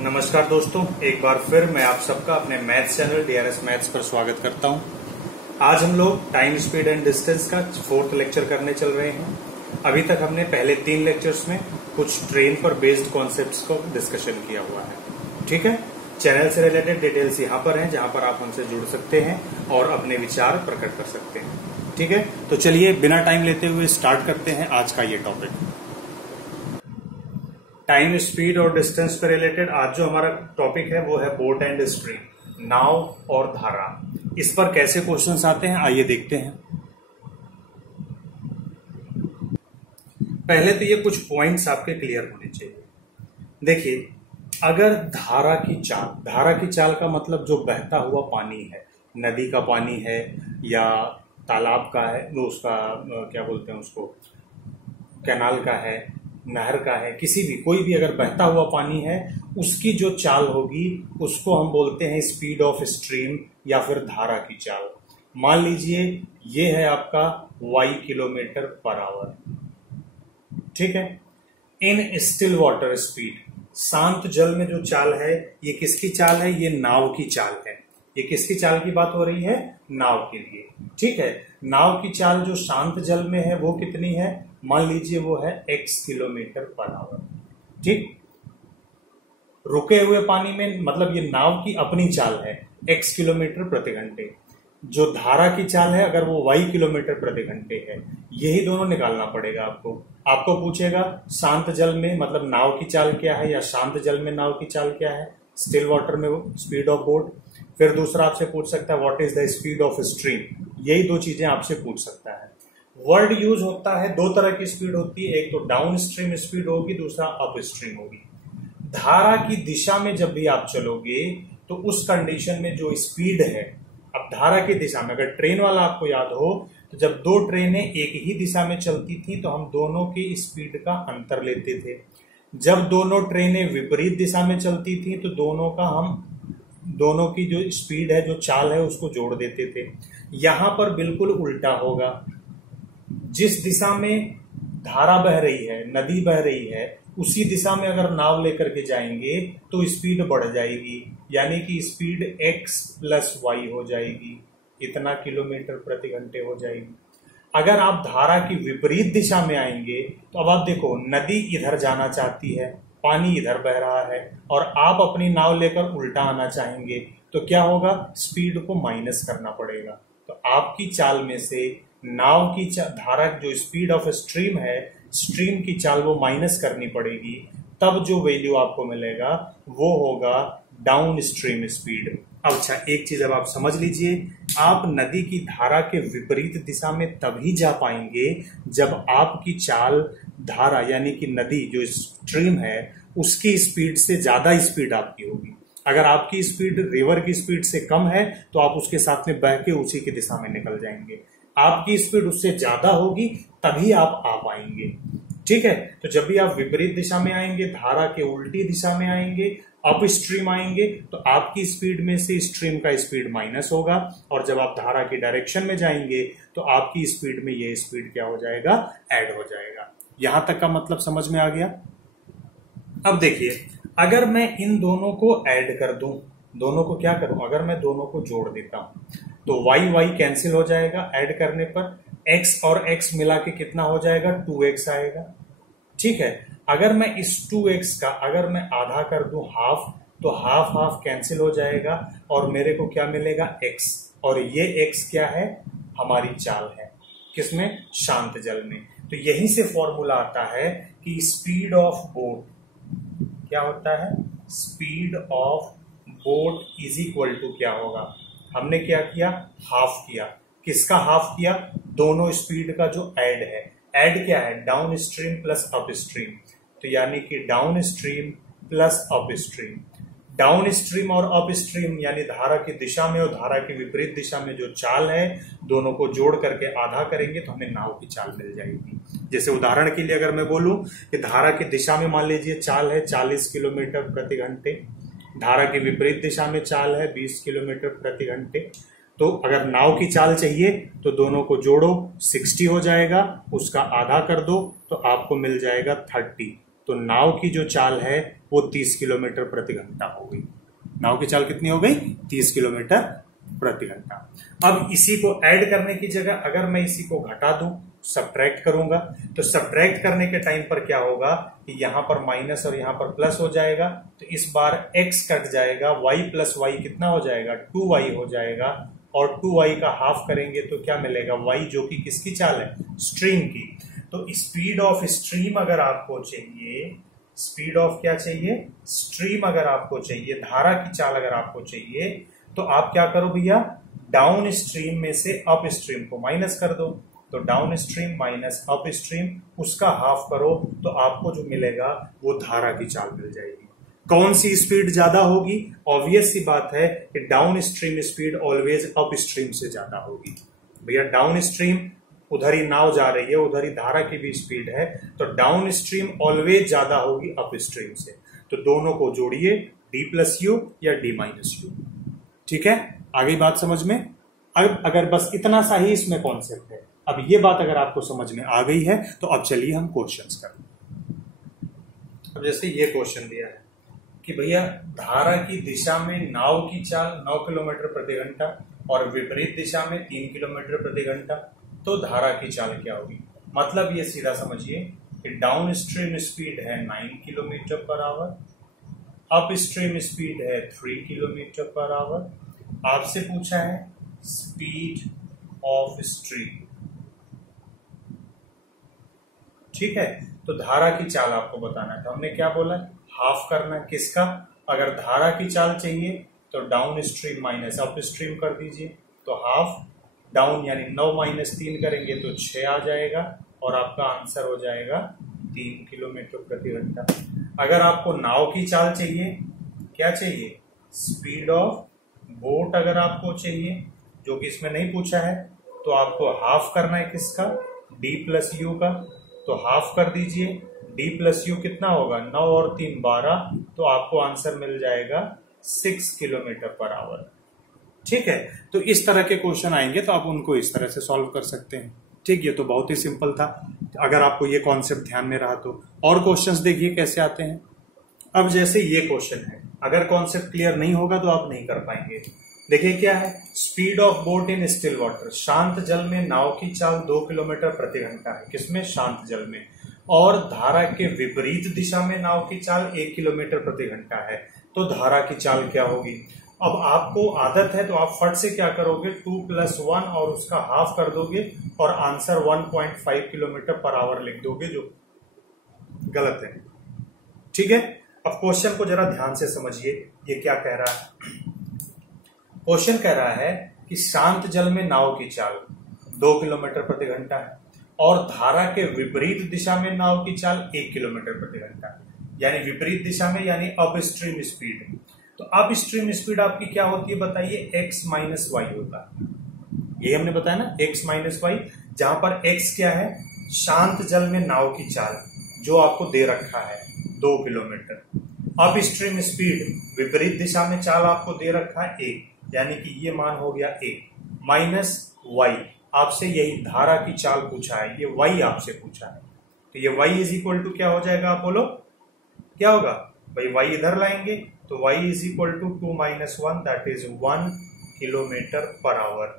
नमस्कार दोस्तों, एक बार फिर मैं आप सबका अपने मैथ्स चैनल डीआरएस मैथ्स पर स्वागत करता हूं। आज हम लोग टाइम, स्पीड एंड डिस्टेंस का 4th लेक्चर करने चल रहे हैं। अभी तक हमने पहले 3 लेक्चर्स में कुछ ट्रेन पर बेस्ड कॉन्सेप्ट्स को डिस्कशन किया हुआ है। ठीक है, चैनल से रिलेटेड डिटेल्स यहाँ पर हैं, जहां पर आप हमसे जुड़ सकते हैं और अपने विचार प्रकट कर सकते हैं। ठीक है, तो चलिए बिना टाइम लेते हुए स्टार्ट करते हैं आज का ये टॉपिक। टाइम, स्पीड और डिस्टेंस पे रिलेटेड आज जो हमारा टॉपिक है वो है बोट एंड स्ट्रीम, नाव और धारा। इस पर कैसे क्वेश्चंस आते हैं आइए देखते हैं। पहले तो ये कुछ पॉइंट्स आपके क्लियर होने चाहिए। देखिए, अगर धारा की चाल का मतलब जो बहता हुआ पानी है, नदी का पानी है या तालाब का है, वो उसका क्या बोलते हैं उसको, कैनाल का है, नहर का है, किसी भी कोई भी अगर बहता हुआ पानी है उसकी जो चाल होगी उसको हम बोलते हैं स्पीड ऑफ स्ट्रीम या फिर धारा की चाल। मान लीजिए ये है आपका y किलोमीटर पर आवर। ठीक है, इन स्टिल वाटर स्पीड, शांत जल में जो चाल है ये किसकी चाल है? ये नाव की चाल है। ये किसकी चाल की बात हो रही है? नाव के लिए। ठीक है, नाव की चाल जो शांत जल में है वो कितनी है? मान लीजिए वो है x किलोमीटर पर आवर। ठीक, रुके हुए पानी में मतलब ये नाव की अपनी चाल है x किलोमीटर प्रति घंटे। जो धारा की चाल है अगर वो y किलोमीटर प्रति घंटे है, यही दोनों निकालना पड़ेगा आपको। आपको पूछेगा शांत जल में मतलब नाव की चाल क्या है या शांत जल में नाव की चाल क्या है, स्टिल वाटर में स्पीड ऑफ बोट। फिर दूसरा आपसे पूछ सकता है what is the speed of stream. यही दो चीजें आपसे पूछ सकता है। वर्ड यूज होता है, दो तरह की स्पीड होती है, एक तो डाउन स्ट्रीम स्पीड होगी, दूसरा अप स्ट्रीम होगी। धारा की दिशा में जब भी आप चलोगे तो उस कंडीशन में जो स्पीड है, अब धारा की दिशा में अगर ट्रेन वाला आपको याद हो तो जब दो ट्रेनें एक ही दिशा में चलती थी तो हम दोनों की स्पीड का अंतर लेते थे। जब दोनों ट्रेनें विपरीत दिशा में चलती थी तो दोनों की जो स्पीड है, जो चाल है, उसको जोड़ देते थे। यहां पर बिल्कुल उल्टा होगा। जिस दिशा में धारा बह रही है, नदी बह रही है, उसी दिशा में अगर नाव लेकर के जाएंगे तो स्पीड बढ़ जाएगी, यानी कि स्पीड x प्लस वाई हो जाएगी, इतना किलोमीटर प्रति घंटे हो जाएगी। अगर आप धारा की विपरीत दिशा में आएंगे तो अब आप देखो, नदी इधर जाना चाहती है, पानी इधर बह रहा है और आप अपनी नाव लेकर उल्टा आना चाहेंगे तो क्या होगा? स्पीड को माइनस करना पड़ेगा। तो आपकी चाल में से नाव की धारा जो स्पीड ऑफ स्ट्रीम है, स्ट्रीम की चाल वो माइनस करनी पड़ेगी, तब जो वैल्यू आपको मिलेगा वो होगा डाउन स्ट्रीम स्पीड। अच्छा, एक चीज अब आप समझ लीजिए, आप नदी की धारा के विपरीत दिशा में तभी जा पाएंगे जब आपकी चाल धारा यानी कि नदी जो स्ट्रीम है उसकी स्पीड से ज्यादा स्पीड आपकी होगी। अगर आपकी स्पीड रिवर की स्पीड से कम है तो आप उसके साथ में बह के उसी की दिशा में निकल जाएंगे। आपकी स्पीड उससे ज्यादा होगी तभी आप आ पाएंगे। ठीक है, तो जब भी आप विपरीत दिशा में आएंगे, धारा के उल्टी दिशा में आएंगे, अप स्ट्रीम आएंगे, तो आपकी स्पीड में से स्ट्रीम का स्पीड माइनस होगा और जब आप धारा की डायरेक्शन में जाएंगे तो आपकी स्पीड में ये स्पीड क्या हो जाएगा? ऐड हो जाएगा। यहां तक का मतलब समझ में आ गया? अब देखिए, अगर मैं इन दोनों को ऐड कर दूं, दोनों को क्या करूं? अगर मैं दोनों को जोड़ देता हूं तो y कैंसिल हो जाएगा, ऐड करने पर x और x मिला के कितना हो जाएगा? 2x आएगा। ठीक है, अगर मैं इस 2x का अगर मैं आधा कर दूं हाफ, तो हाफ हाफ कैंसिल हो जाएगा और मेरे को क्या मिलेगा? x। और ये x क्या है? हमारी चाल है, किसमें? शांत जल में। तो यहीं से फॉर्मूला आता है कि स्पीड ऑफ बोट क्या होता है? Speed of boat is equal to क्या होगा? हमने क्या किया? हाफ किया। किसका हाफ किया? दोनों स्पीड का जो ऐड है। ऐड क्या है? Down stream plus up stream. तो यानी कि down stream plus up stream. Down stream और अप स्ट्रीम यानी धारा की दिशा में और धारा की विपरीत दिशा में जो चाल है, दोनों को जोड़ करके आधा करेंगे तो हमें नाव की चाल मिल जाएगी। जैसे उदाहरण के लिए अगर मैं बोलूं कि धारा की दिशा में मान लीजिए चाल है 40 किलोमीटर प्रति घंटे, धारा की विपरीत दिशा में चाल है 20 किलोमीटर प्रति घंटे, तो अगर नाव की चाल चाहिए तो दोनों को जोड़ो, 60 हो जाएगा, उसका आधा कर दो तो आपको मिल जाएगा 30। तो नाव की जो चाल है वो 30 किलोमीटर प्रति घंटा हो गई। नाव की चाल कितनी हो गई? 30 किलोमीटर प्रति घंटा। अब इसी को ऐड करने की जगह अगर मैं इसी को घटा दूं, सब्ट्रैक्ट करूंगा, तो सब्ट्रैक्ट करने के टाइम पर क्या होगा कि यहां पर माइनस और यहां पर प्लस हो जाएगा, तो इस बार x कट जाएगा, y प्लस वाई कितना हो जाएगा? 2y हो जाएगा, और 2y का हाफ करेंगे तो क्या मिलेगा? y, जो कि किसकी चाल है? स्ट्रीम की। तो स्पीड ऑफ स्ट्रीम अगर आपको चाहिए, स्पीड ऑफ क्या चाहिए? स्ट्रीम अगर आपको चाहिए, धारा की चाल अगर आपको चाहिए, तो आप क्या करो भैया? डाउन स्ट्रीम में से अप स्ट्रीम को माइनस कर दो। तो down stream minus up stream, उसका हाफ करो, तो आपको जो मिलेगा वो धारा की चाल मिल जाएगी। कौन सी स्पीड ज्यादा होगी? ऑब्वियस सी बात है कि down stream speed always up stream से ज्यादा होगी। भैया डाउन स्ट्रीम, उधर ही नाव जा रही है, उधर ही धारा की भी स्पीड है, तो डाउन स्ट्रीम ऑलवेज ज्यादा होगी अप स्ट्रीम से। तो दोनों को जोड़िए, डी प्लस यू या डी माइनस यू। ठीक है, आ गई बात समझ में? अब अगर बस इतना सा ही इसमें कॉन्सेप्ट है, अब ये बात अगर आपको समझ में आ गई है, तो अब चलिए हम क्वेश्चंस करें। अब जैसे ये क्वेश्चन दिया है कि भैया धारा की दिशा में नाव की चाल 9 किलोमीटर प्रति घंटा और विपरीत दिशा में 3 किलोमीटर प्रति घंटा, तो धारा की चाल क्या होगी? मतलब ये सीधा समझिए कि डाउन स्ट्रीम स्पीड है 9 kilometre per our, up stream speed है 3 किलोमीटर पर आवर। आपसे पूछा है स्पीड ऑफ स्ट्रीम, ठीक है, तो धारा की चाल आपको बताना है। तो हमने क्या बोला? हाफ करना है। किसका? अगर धारा की चाल चाहिए तो down stream minus up stream कर दीजिए, तो हाफ डाउन यानी 9 माइनस 3 करेंगे तो 6 आ जाएगा, और आपका आंसर हो जाएगा 3 किलोमीटर प्रति घंटा। अगर आपको नाव की चाल चाहिए, क्या चाहिए? स्पीड ऑफ बोट अगर आपको चाहिए, जो कि इसमें नहीं पूछा है, तो आपको हाफ करना है। किसका? डी प्लस यू का, तो हाफ कर दीजिए। डी प्लस यू कितना होगा? 9 और 3 12, तो आपको आंसर मिल जाएगा 6 किलोमीटर पर आवर। ठीक है, तो इस तरह के क्वेश्चन आएंगे तो आप उनको इस तरह से सॉल्व कर सकते हैं। ठीक, ये तो बहुत ही सिंपल था, अगर आपको ये कॉन्सेप्ट ध्यान में रहा तो। और क्वेश्चंस देखिए कैसे आते हैं। अब जैसे ये क्वेश्चन है, अगर कॉन्सेप्ट क्लियर नहीं होगा तो आप नहीं कर पाएंगे। देखिए क्या है? Speed of boat in still water, शांत जल में नाव की चाल 2 किलोमीटर प्रति घंटा है। किसमें? शांत जल में। और धारा के विपरीत दिशा में नाव की चाल 1 किलोमीटर प्रति घंटा है, तो धारा की चाल क्या होगी? अब आपको आदत है तो आप फट से क्या करोगे? 2 + 1 और उसका हाफ कर दोगे और आंसर 1.5 किलोमीटर पर आवर लिख दोगे, जो गलत है। ठीक है, अब क्वेश्चन को जरा ध्यान से समझिए, ये क्या कह रहा है। क्वेश्चन कह रहा है कि शांत जल में नाव की चाल 2 किलोमीटर प्रति घंटा है और धारा के विपरीत दिशा में नाव की चाल 1 किलोमीटर प्रति घंटा है, यानी विपरीत दिशा में, यानी अप स्ट्रीम स्पीड। तो अप स्ट्रीम स्पीड आपकी क्या होती है बताइए? x माइनस वाई होता है। ये हमने बताया ना, x माइनस वाई, जहां पर x क्या है? शांत जल में नाव की चाल, जो आपको दे रखा है 2 किलोमीटर। अप स्ट्रीम स्पीड, विपरीत दिशा में चाल आपको दे रखा है 1, यानी कि ये मान हो गया 1 माइनस वाई। आपसे यही धारा की चाल पूछा है, ये y आपसे पूछा है, तो ये y इज इक्वल टू क्या हो जाएगा? आप बोलो क्या होगा भाई? y इधर लाएंगे तो y is equal to 2 - 1, that is 1 kilometre per hour.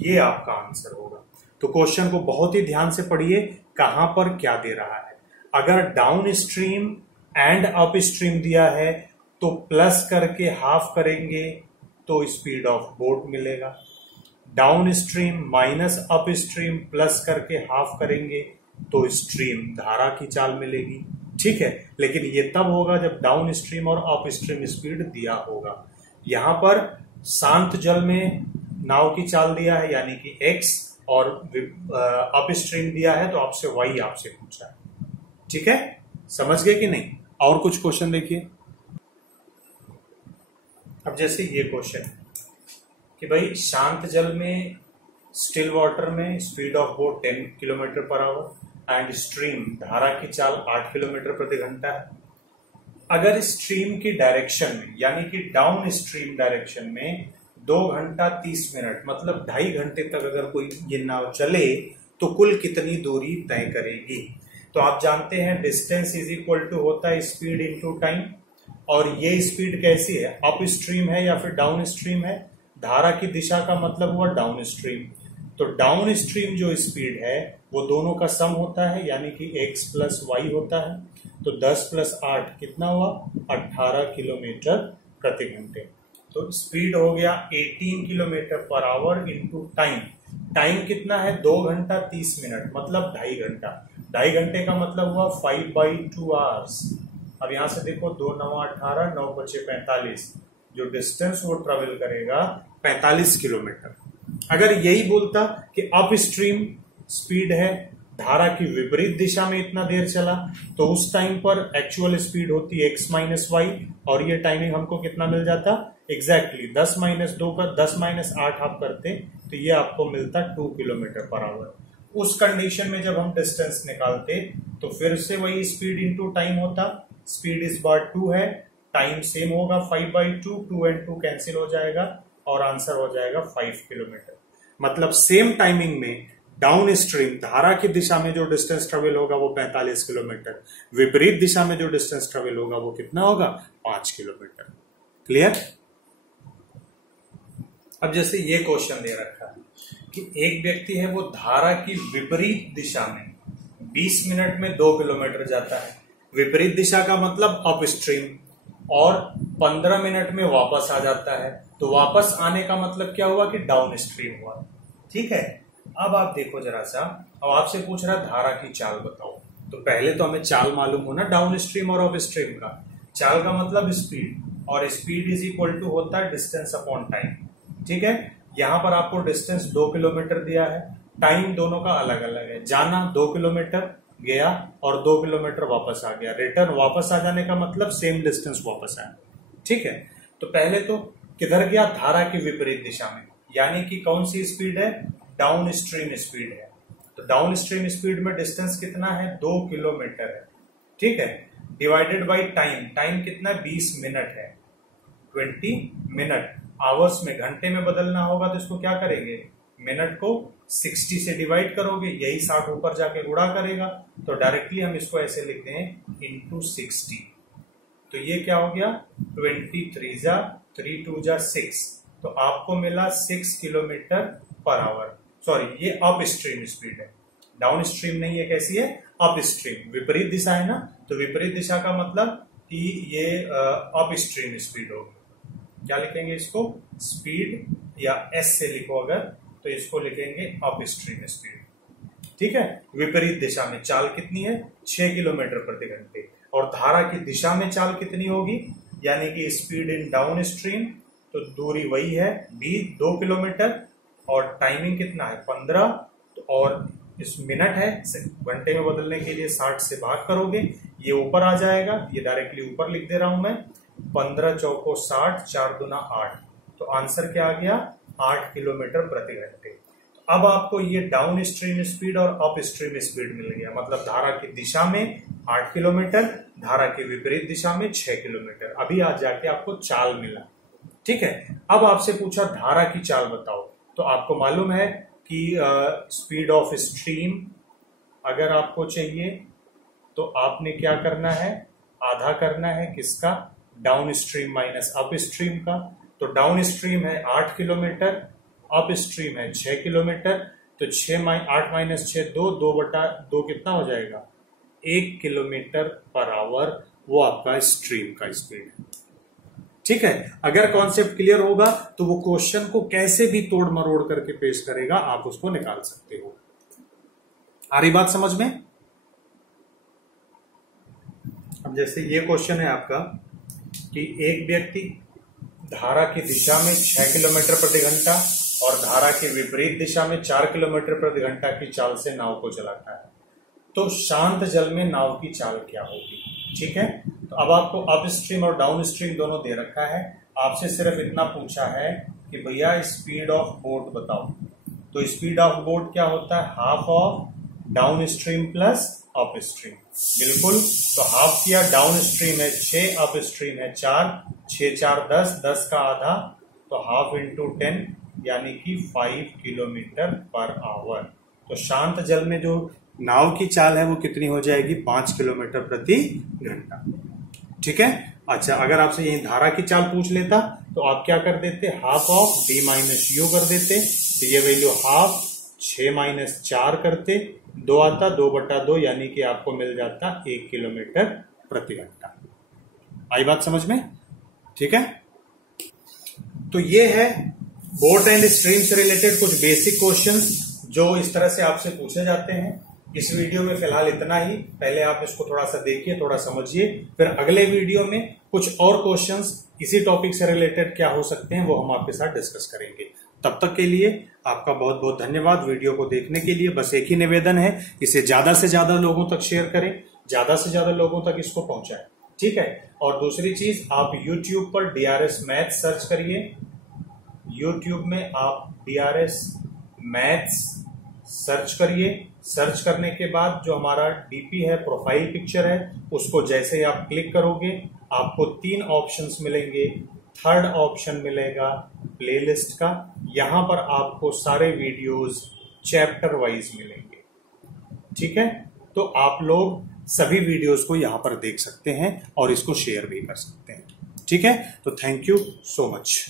ये आपका आंसर होगा। तो क्वेश्चन को बहुत ही ध्यान से पढ़िए, कहां पर क्या दे रहा है। अगर down stream and up stream दिया है तो प्लस करके हाफ करेंगे तो स्पीड ऑफ बोट मिलेगा। Down stream minus up stream plus करके हाफ करेंगे तो स्ट्रीम धारा की चाल मिलेगी। ठीक है, लेकिन ये तब होगा जब डाउन स्ट्रीम और अप स्ट्रीम स्पीड दिया होगा। यहां पर शांत जल में नाव की चाल दिया है यानी कि x, और अप स्ट्रीम दिया है तो आपसे y आपसे पूछा है। ठीक है, समझ गए कि नहीं? और कुछ क्वेश्चन देखिए। अब जैसे ये क्वेश्चन है कि भाई शांत जल में, स्टिल वाटर में speed of boat 10 kilometre per our and stream, धारा की चाल 8 किलोमीटर प्रति घंटा है। अगर स्ट्रीम की डायरेक्शन में, यानी कि डाउन स्ट्रीम डायरेक्शन में 2 घंटा 30 मिनट मतलब 2.5 घंटे तक अगर कोई ये नाव चले तो कुल कितनी दूरी तय करेगी? तो आप जानते हैं डिस्टेंस इज इक्वल टू होता है स्पीड इनटू टाइम। और ये स्पीड कैसी है, अप स्ट्रीम है या फिर डाउन स्ट्रीम है? धारा की दिशा का मतलब हुआ डाउन स्ट्रीम। तो डाउन स्ट्रीम जो स्पीड है वो दोनों का सम होता है, यानी कि x प्लस वाई होता है। तो 10 प्लस 8 कितना हुआ, 18 किलोमीटर प्रति घंटे। तो स्पीड हो गया 18 kilometre per our into time. Time कितना है, 2 घंटा 30 मिनट, मतलब 2.5 घंटा। 2.5 घंटे का मतलब हुआ 5/2 आवर्स। अब यहां से देखो, 2 9 18, 9 बचे 45, जो डिस्टेंस वो ट्रेवल करेगा 45 किलोमीटर। अगर यही बोलता कि अप स्ट्रीम स्पीड है, धारा की विपरीत दिशा में इतना देर चला, तो उस टाइम पर एक्चुअल स्पीड होती है x माइनस वाई, और ये टाइमिंग हमको कितना मिल जाता, एग्जैक्टली 10 माइनस 2 का 10 माइनस 8 आप करते तो ये आपको मिलता 2 किलोमीटर पर आवर। उस कंडीशन में जब हम डिस्टेंस निकालते तो फिर से वही स्पीड इंटू टाइम होता। स्पीड इस बार 2 है, टाइम सेम होगा 5/2, 2 and 2 कैंसिल हो जाएगा और आंसर हो जाएगा 5 किलोमीटर। मतलब सेम टाइमिंग में डाउन स्ट्रीम धारा की दिशा में जो डिस्टेंस ट्रेवल होगा वो 45 किलोमीटर, विपरीत दिशा में जो डिस्टेंस ट्रेवल होगा वो कितना होगा, 5 किलोमीटर। क्लियर? अब जैसे ये क्वेश्चन दे रखा है कि एक व्यक्ति है वो धारा की विपरीत दिशा में 20 मिनट में 2 किलोमीटर जाता है। विपरीत दिशा का मतलब अप स्ट्रीम, और 15 मिनट में वापस आ जाता है। तो वापस आने का मतलब क्या हुआ कि डाउन स्ट्रीम हुआ। ठीक है, अब आप देखो जरा सा, अब आपसे पूछ रहा है धारा की चाल बताओ। तो पहले तो हमें चाल मालूम होना डाउन स्ट्रीम और अप स्ट्रीम का। चाल का मतलब स्पीड, और स्पीड इज इक्वल टू होता है डिस्टेंस अपॉन टाइम। ठीक है, यहां पर आपको डिस्टेंस 2 किलोमीटर दिया है, टाइम दोनों का अलग अलग है। जाना 2 किलोमीटर, गया और 2 किलोमीटर वापस आ गया। रिटर्न वापस आ जाने का मतलब सेम डिस्टेंस वापस आया। ठीक है, तो पहले तो किधर गया, धारा की विपरीत दिशा में, यानी कि कौन सी स्पीड है, डाउन स्ट्रीम स्पीड है। तो डाउन स्ट्रीम स्पीड में डिस्टेंस कितना है, 2 किलोमीटर है। ठीक है, डिवाइडेड बाई टाइम, टाइम कितना है, 20 मिनट है, 20 मिनट। आवर्स में घंटे में बदलना होगा तो इसको क्या करेंगे, मिनट को 60 से डिवाइड करोगे, यही 60 ऊपर जाके गुणा करेगा। तो डायरेक्टली हम इसको ऐसे लिखते हैं इंटू 60। तो ये क्या हो गया, 23 जा 3 2 जा 6, तो आपको मिला 6 किलोमीटर पर आवर। सॉरी, ये अप स्ट्रीम स्पीड है, डाउन स्ट्रीम नहीं है। कैसी है, अप स्ट्रीम, विपरीत दिशा है ना, तो विपरीत दिशा का मतलब कि ये अप स्ट्रीम स्पीड होगी। क्या लिखेंगे इसको, स्पीड, या एस से लिखो अगर, तो इसको लिखेंगे अप स्ट्रीम स्पीड। ठीक है, विपरीत दिशा में चाल कितनी है, 6 किलोमीटर प्रति घंटे, और धारा की दिशा में चाल कितनी होगी, यानी कि स्पीड इन डाउन स्ट्रीम, तो दूरी वही है 2 किलोमीटर, और टाइमिंग कितना है 15, और इस मिनट है, घंटे में बदलने के लिए 60 से भाग करोगे, ये ऊपर आ जाएगा, ये डायरेक्टली ऊपर लिख दे रहा हूं मैं, 15 चौको 60, 4 दूना 8, तो आंसर क्या आ गया, 8 किलोमीटर प्रति घंटे। अब आपको ये डाउन स्ट्रीम स्पीड और अप स्ट्रीम स्पीड मिल गया, मतलब धारा की दिशा में 8 किलोमीटर, धारा की विपरीत दिशा में 6 किलोमीटर। अभी आज जाके आपको चाल मिला। ठीक है, अब आपसे पूछा धारा की चाल बताओ, तो आपको मालूम है कि स्पीड ऑफ स्ट्रीम अगर आपको चाहिए तो आपने क्या करना है, आधा करना है किसका, down stream minus up stream का। तो डाउन स्ट्रीम है 8 किलोमीटर, अप स्ट्रीम है 6 किलोमीटर, तो 8 माइनस 6 2/2 कितना हो जाएगा, 1 किलोमीटर पर आवर, वो आपका स्ट्रीम का स्पीड है। ठीक है, अगर कॉन्सेप्ट क्लियर होगा तो वो क्वेश्चन को कैसे भी तोड़ मरोड़ करके पेश करेगा, आप उसको निकाल सकते हो। आ रही बात समझ में? अब जैसे ये क्वेश्चन है आपका कि एक व्यक्ति धारा की दिशा में 6 किलोमीटर प्रति घंटा और धारा की विपरीत दिशा में 4 किलोमीटर प्रति घंटा की चाल से नाव को चलाता है, तो शांत जल में नाव की चाल क्या होगी। ठीक है, तो अब आपको अप स्ट्रीम और डाउन स्ट्रीम दोनों दे रखा है, आपसे सिर्फ इतना पूछा है कि भैया स्पीड ऑफ बोट बताओ। तो स्पीड ऑफ बोट क्या होता है, half of down stream plus up stream. बिल्कुल, तो हाफ किया, डाउन स्ट्रीम है 6, अप स्ट्रीम है 4, 6 4 10, 10 का आधा, तो हाफ इंटू 10 यानी कि 5 किलोमीटर पर आवर। तो शांत जल में जो नाव की चाल है वो कितनी हो जाएगी, 5 किलोमीटर प्रति घंटा। ठीक है। अच्छा, अगर आपसे यही धारा की चाल पूछ लेता तो आप क्या कर देते, half of d minus you कर देते, तो ये वैल्यू हाफ 6 माइनस 4 करते, 2 आता, 2/2 यानी कि आपको मिल जाता 1 किलोमीटर प्रति घंटा। आई बात समझ में? ठीक है। तो ये है बोट एंड स्ट्रीम से रिलेटेड कुछ बेसिक क्वेश्चंस जो इस तरह से आपसे पूछे जाते हैं। इस वीडियो में फिलहाल इतना ही, पहले आप इसको थोड़ा सा देखिए, थोड़ा समझिए, फिर अगले वीडियो में कुछ और क्वेश्चंस इसी टॉपिक से रिलेटेड क्या हो सकते हैं वो हम आपके साथ डिस्कस करेंगे। तब तक के लिए आपका बहुत बहुत धन्यवाद वीडियो को देखने के लिए। बस एक ही निवेदन है, इसे ज्यादा से ज्यादा लोगों तक शेयर करें, ज्यादा से ज्यादा लोगों तक इसको पहुंचाएं। ठीक है। और दूसरी चीज, आप YouTube पर DRS मैथ्स सर्च करिए, YouTube में आप DRS मैथ्स सर्च करिए। सर्च करने के बाद जो हमारा डीपी है, प्रोफाइल पिक्चर है, उसको जैसे ही आप क्लिक करोगे आपको 3 ऑप्शंस मिलेंगे। थर्ड ऑप्शन मिलेगा प्लेलिस्ट का, यहां पर आपको सारे वीडियोस चैप्टर वाइज मिलेंगे। ठीक है। तो आप लोग सभी वीडियोस को यहां पर देख सकते हैं और इसको शेयर भी कर सकते हैं। ठीक है। तो थैंक यू सो मच।